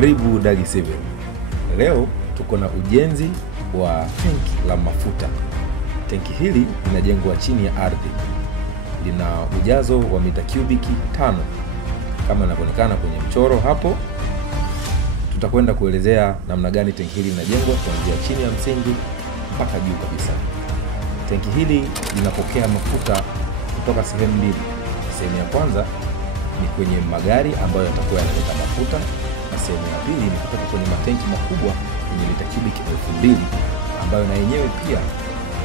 Karibu Dagi 7. Leo tuko na ujenzi wa tanki la mafuta. Tanki hili linajengwa chini ya ardhi. Lina ujazo wa mita kubiki 5 kama inavyoonekana kwenye mchoro hapo. Tutakwenda kuelezea namna gani tanki hili linajengwa kuanzia chini ya msingi mpaka juu kabisa. Tanki hili linapokea mafuta kutoka sehemu mbili. Sehemu ya kwanza ni kwenye magari ambayo yatakuwa yanaleta mafuta, na sehemu ya pili ni kutoka kwenye matenki makubwa yenye lita kubiki 2000 ambayo na yenyewe pia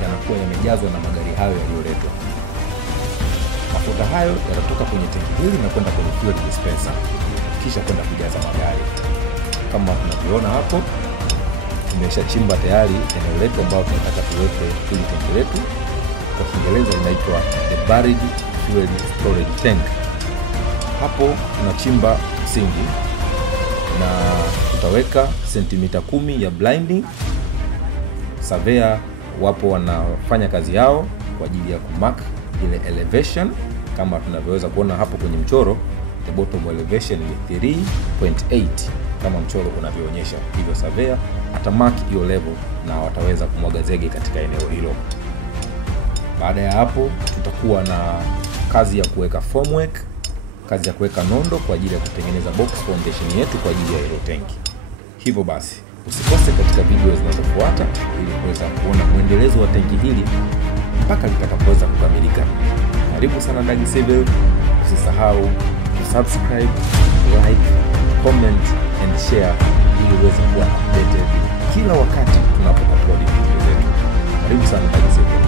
yanakuwa yamejazwa na magari hayo yaliyoletwa. Mafuta hayo yanatoka kwenye tanki hili na kwenda kwenye fuel dispenser kisha kwenda kujaza magari. Kama tunavyoona hapo, tumeshachimba tayari eneo letu ambalo tunataka tuweke hili tanki letu. Kwa Kiingereza linaitwa the buried fuel storage tank. Hapo tunachimba msingi na tutaweka sentimita 10 ya blinding. Surveyor wapo wanafanya kazi yao kwa ajili ya kumark ile elevation. Kama tunavyoweza kuona hapo kwenye mchoro, the bottom elevation ni 3.8 kama mchoro unavyoonyesha. Hivyo surveyor atamark hiyo level na wataweza kumwaga zege katika eneo hilo. Baada ya hapo tutakuwa na kazi ya kuweka formwork, kazi ya kuweka nondo kwa ajili ya kutengeneza box foundation yetu kwa ajili ya hilo tanki. Hivyo basi usikose katika video zinazofuata ili kuweza kuona mwendelezo wa tanki hili mpaka litakapoweza kukamilika. Karibu sana Dagi 7. Usisahau kusubscribe, like, comment and share ili uweze kuwa updated kila wakati tunapo upload video zetu. Karibu sana Dagi 7.